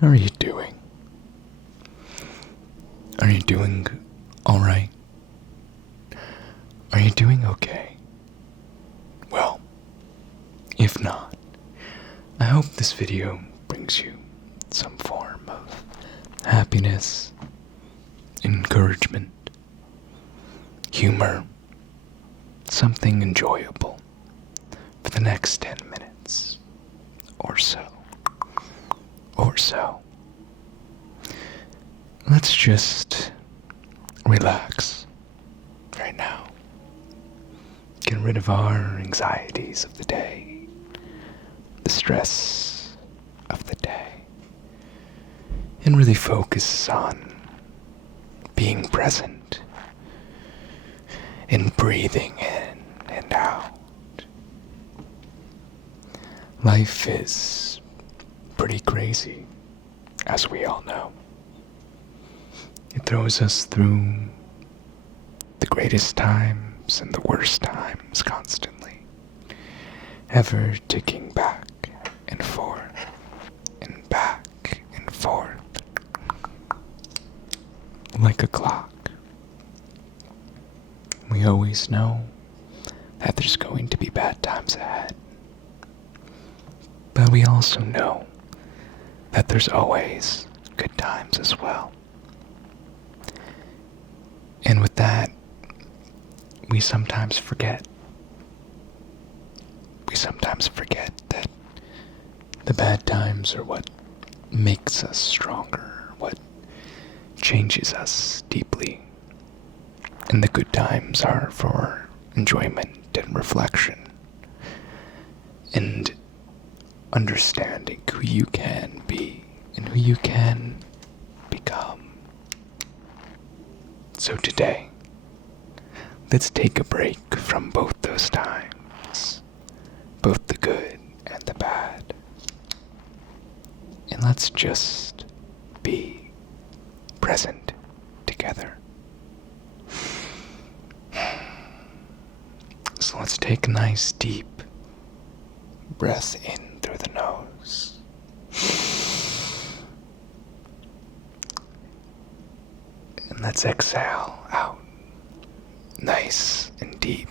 How are you doing? Are you doing alright? Are you doing okay? Well, if not, I hope this video brings you some form of happiness, encouragement, humor, something enjoyable for the next 10 minutes or so. Let's just relax right now. Get rid of our anxieties of the day, the stress of the day, and really focus on being present and breathing in and out. Life is pretty crazy, as we all know. It throws us through the greatest times and the worst times constantly, ever ticking back and forth and back and forth like a clock. We always know that there's going to be bad times ahead, but we also know that there's always good times as well. And with that, we sometimes forget that the bad times are what makes us stronger, what changes us deeply. And the good times are for enjoyment and reflection and understanding who you can be and who you can become. So today, let's take a break from both those times, both the good and the bad, and let's just be present together. So let's take a nice deep breath in through the nose. And let's exhale out nice and deep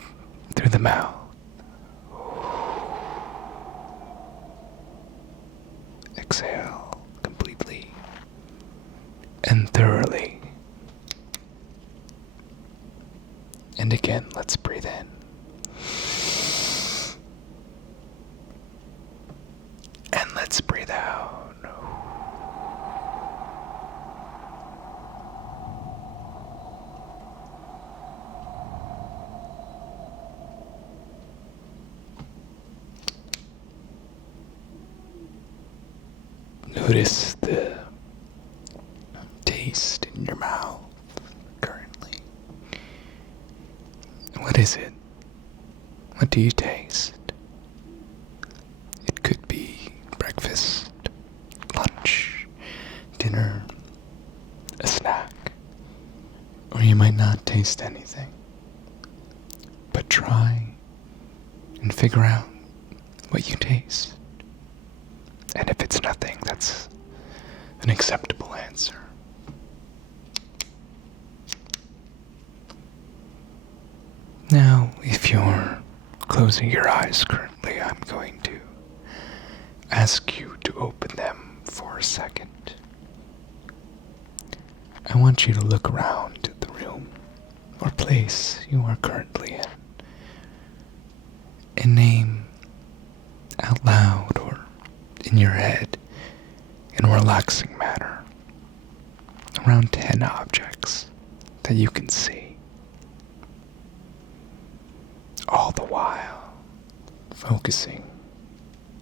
through the mouth. Exhale completely and thoroughly. And again, let's breathe in. And let's breathe out. Notice the taste in your mouth currently. What is it? What do you taste? It could be breakfast, lunch, dinner, a snack, or you might not taste anything. But try and figure out what you taste. And if it's nothing, that's an acceptable answer. Now, if you're closing your eyes currently, I'm going to ask you to open them for a second. I want you to look around the room or place you are currently in and name out loud or in your head in a relaxing manner around 10 objects that you can see, all the while focusing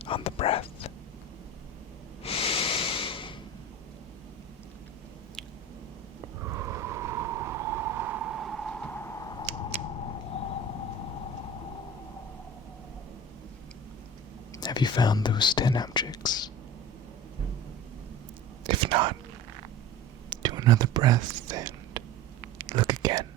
on the breath. Have you found those 10 objects? If not, do another breath and look again.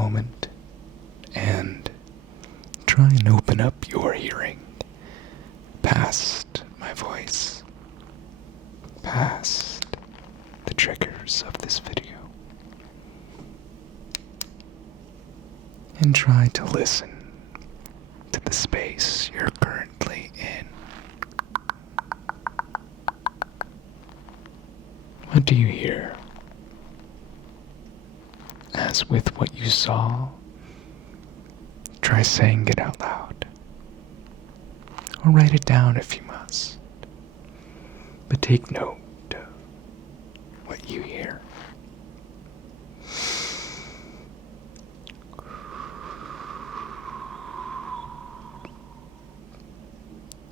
moment and try and open up your hearing past my voice, past the triggers of this video, and try to listen to the space you're currently in. What do you hear? As with what you saw, try saying it out loud, or write it down if you must, but take note of what you hear.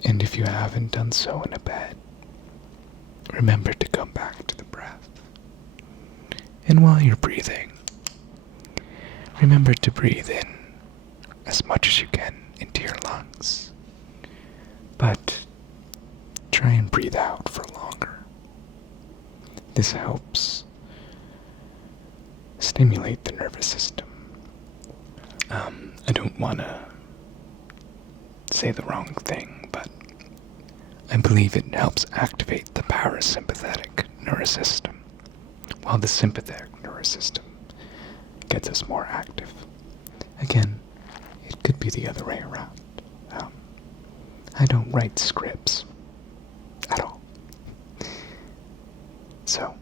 And if you haven't done so in a bed, remember to come back to the breath. And while you're breathing, remember to breathe in as much as you can into your lungs, but try and breathe out for longer. This helps stimulate the nervous system. I don't want to say the wrong thing, but I believe it helps activate the parasympathetic nervous system, while the sympathetic nervous system gets us more active. Again, it could be the other way around. I don't write scripts at all. So,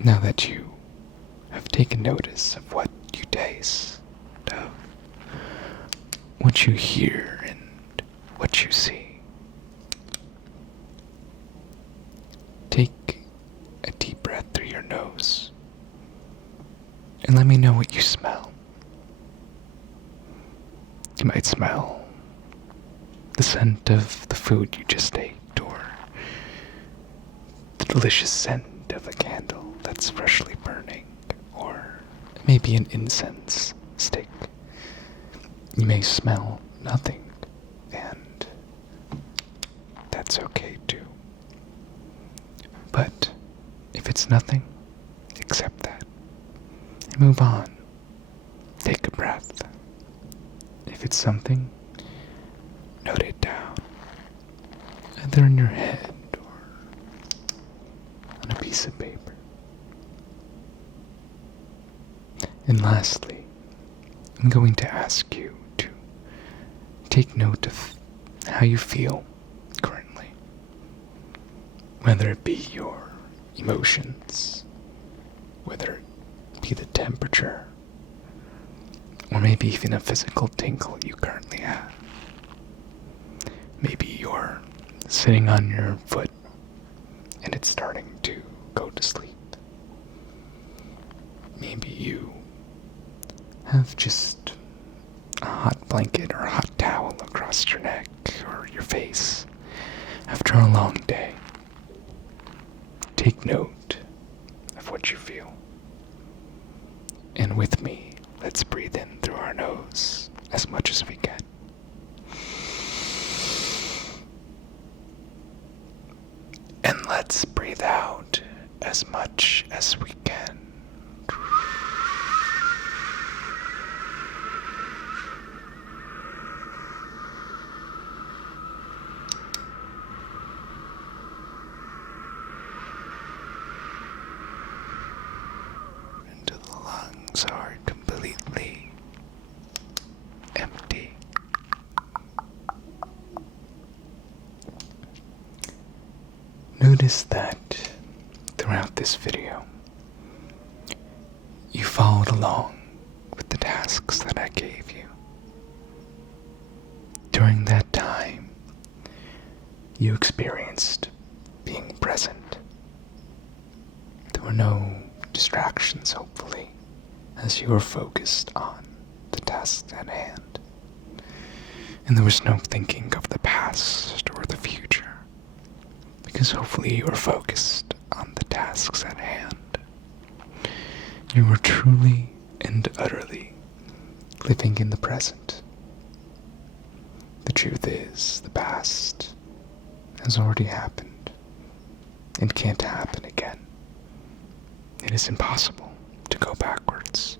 now that you have taken notice of what you taste, of what you hear and what you see, take a deep breath through your nose and let me know what you smell. You might smell the scent of the food you just ate, or the delicious scent of a candle that's freshly burning, or maybe an incense stick. You may smell nothing, and that's okay too. But if it's nothing, accept that and move on. Take a breath. If it's something, note it down, either in your head or on a piece of paper. And lastly, I'm going to ask you to take note of how you feel currently, whether it be your emotions, whether it be the temperature, or maybe even a physical tingle you currently have. Maybe you're sitting on your foot and it's starting to go to sleep. Maybe you have just a hot blanket or a hot towel across your neck or your face after a long day. Take note of what you feel. And with me, let's breathe in through our nose as much as we can. And let's breathe out as much as we can. Until the lungs are completely empty. Notice that throughout this video, you followed along with the tasks that I gave you. During that time, you experienced being present. There were no distractions, hopefully, as you were focused on the tasks at hand. And there was no thinking of the past or the future, because hopefully you were focused on the tasks at hand. You were truly and utterly living in the present. The truth is, the past has already happened and can't happen again. It is impossible to go backwards.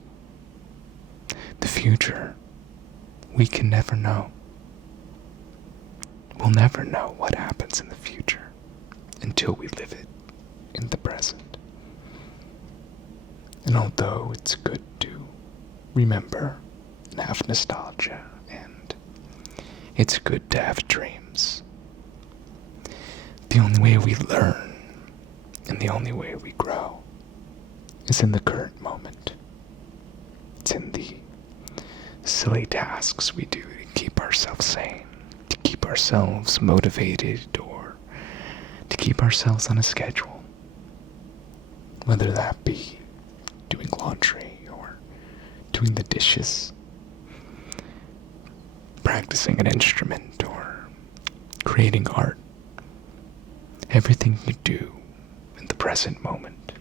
future, we can never know. We'll never know what happens in the future until we live it in the present. And although it's good to remember and have nostalgia, and it's good to have dreams, the only way we learn and the only way we grow is in the current moment. It's in the silly tasks we do to keep ourselves sane, to keep ourselves motivated, or to keep ourselves on a schedule. Whether that be doing laundry or doing the dishes, practicing an instrument, or creating art. Everything you do in the present moment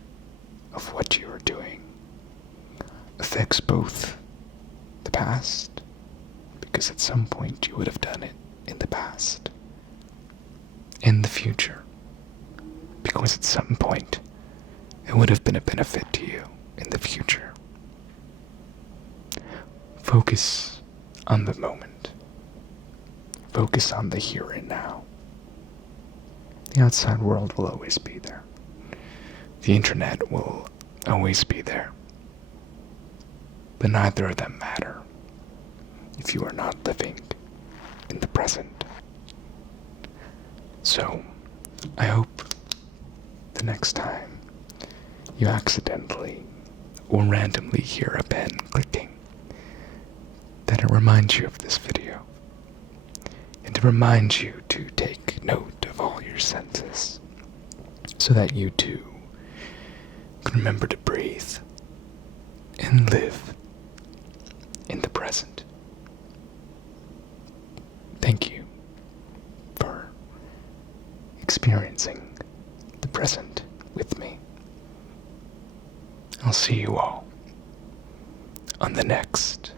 of what you are doing affects both the past, because at some point you would have done it in the past, and the future, because at some point it would have been a benefit to you in the future. Focus on the moment. Focus on the here and now. The outside world will always be there. The internet will always be there. But neither of them matter if you are not living in the present. So, I hope the next time you accidentally or randomly hear a pen clicking, that it reminds you of this video, and it reminds you to take note of all your senses, so that you too can remember to breathe and live in the present. Thank you for experiencing the present with me. I'll see you all on the next